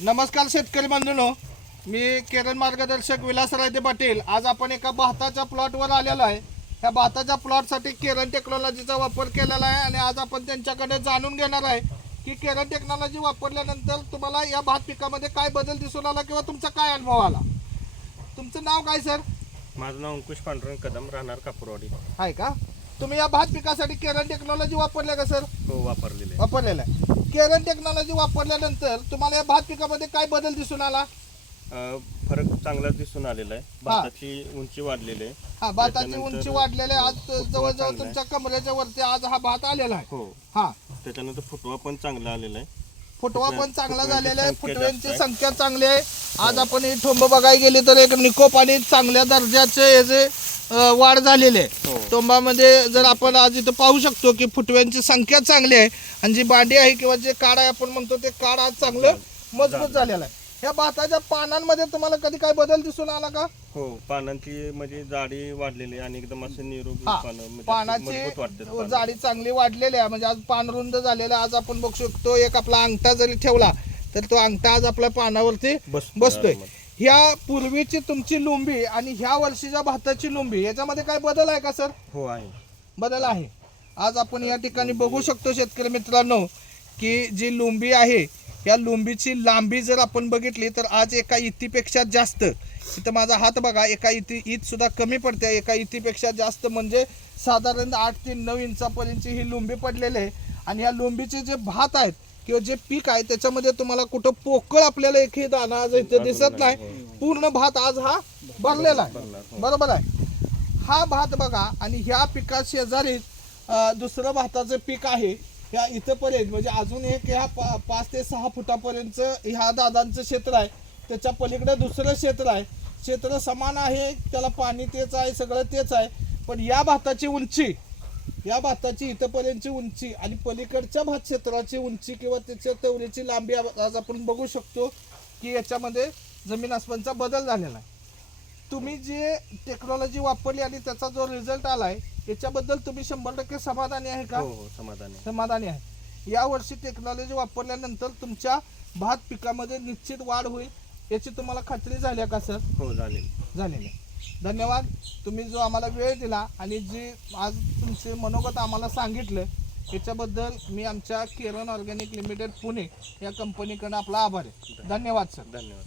नमस्कार शेतकरी बंधूंनो. मी केरळ मार्गदर्शक विलास रायदे पाटील. आज आपण एका भाताच्या प्लॉटवर आलेलो आहे. त्या भाताच्या प्लॉटसाठी केरळ टेक्नॉलॉजीचा वापर केलेला आहे आणि आज आपण त्यांच्याकडे जाणून घेणार आहे की केरळ टेक्नॉलॉजी वापरल्यानंतर तुम्हाला या भात पिकामध्ये काय बदल दिसून आला किंवा तुमचा काय अनुभव आला? तुमचं नाव काय सर? माझं नाव अंकुश पांडुरंग कदम राहणार कापूरवाडी. आहे का? तुम्ही या भात पिकासाठी केरळ टेक्नॉलॉजी वापरल्या का सर हो वापरलेले. वापरलेलं आहे. केरळ टेक्नॉलॉजी वापरल्यानंतर तुम्हाला या भात पिकामध्ये काय बदल दिसून आला? फरक चांगला दिसून आलेला आहे. भाताची उंची वाढलेली आहे. हा भाताची त्याच्यानंतर उंची वाढलेली आहे. आज जवळजवळ चांगला आहे. तुमच्या कमरेच्या वरती आज हा भात आलेला आहे. हो. हा. त्याच्यानंतर फुटवा पण चांगला आलेला आहे. फुटवा पण चांगला फुटव्यांची झालेला आहे. संख्या फुटव्यांची आहे. संख्या चांगली आहे. आज आपण ही ठोंब बघायला गेली तर एक निकोप आणि चांगल्या दर्जाचे याचे अं, वाढ झालेली आहे. हो. टोंबामध्ये जर आपण आज इथं पाहू शकतो की फुटव्यांची संख्या चांगली आहे आणि जी बांडी आहे किंवा जे काड आहे आपण म्हणतो ते काड आज चांगलं मजबूत झालेलं आहे. या भाताच्या पानांमध्ये तुम्हाला कधी काय बदल दिसून आला का? हो पानांची म्हणजे जाडी वाढलेली आहे आणि एकदम असं निरोगी हा, पानं म्हणजे मजबूत पानाची वाटतात जाडी चांगली वाढलेली आहे. म्हणजे आज पान रुंद झालेलं आहे. आज आपण बघू शकतो एक आपला अंगठा जरी ठेवला तर तो अंगठा आज आपल्या पानावरती बसतोय बसतोय. आरामात. ह्या पूर्वीची तुमची लुंबी आणि ह्या वर्षीच्या भाताची लुंबी याच्यामध्ये काय बदल आहे का सर? हो आहे. बदल आहे. आज आपण या ठिकाणी बघू शकतो शेतकरी मित्रांनो की जी लुंबी आहे या लुंबीची लांबी जर आपण बघितली तर आज एका इतीपेक्षा जास्त इथं माझा हात बघा एका इती ईत सुद्धा कमी पडते. एका इतीपेक्षा जास्त म्हणजे साधारण आठ ते नऊ इंचापर्यंतची ही लुंबी पडलेली आहे. आणि या लुंबीचे जे भात आहेत किंवा जे पीक आहे त्याच्यामध्ये तुम्हाला कुठं पोकळ आपल्याला एकही दाना आज इथं दिसत नाही. पूर्ण भात आज हा भरलेला आहे. हो. बरोबर आहे. हा भात बघा आणि ह्या पिका शेजारीच दुसरं भाताचं पीक आहे. ह्या इथंपर्यंत म्हणजे अजून एक ह्या पा पाच ते सहा फुटापर्यंत ह्या दादांचं क्षेत्र आहे. त्याच्या पलीकडे दुसरं क्षेत्र आहे. क्षेत्र समान आहे त्याला पाणी तेच आहे सगळं तेच आहे. पण या भाताची उंची या भाताची इथंपर्यंतची उंची आणि पलीकडच्या भात क्षेत्राची उंची किंवा त्याच्या तवरीची लांबी आज आपण बघू शकतो की याच्यामध्ये जमीन आसमानचा बदल झालेला आहे. तुम्ही जे टेक्नॉलॉजी वापरली आणि त्याचा जो रिझल्ट आलाय याच्याबद्दल तुम्ही शंभर टक्के समाधानी आहे का? हो हो समाधान आहे. समाधानी आहे. या वर्षी टेक्नॉलॉजी वापरल्यानंतर तुमच्या भात पिकामध्ये निश्चित वाढ होईल याची तुम्हाला खात्री झाली का सर? हो झालेली. झालेली. धन्यवाद. तुम्ही जो आम्हाला वेळ दिला आणि जी आज तुमचे मनोगत आम्हाला सांगितलं याच्याबद्दल मी आमच्या केरन ऑर्गॅनिक लिमिटेड पुणे या कंपनीकडनं आपला आभार आहे. धन्यवाद सर. धन्यवाद.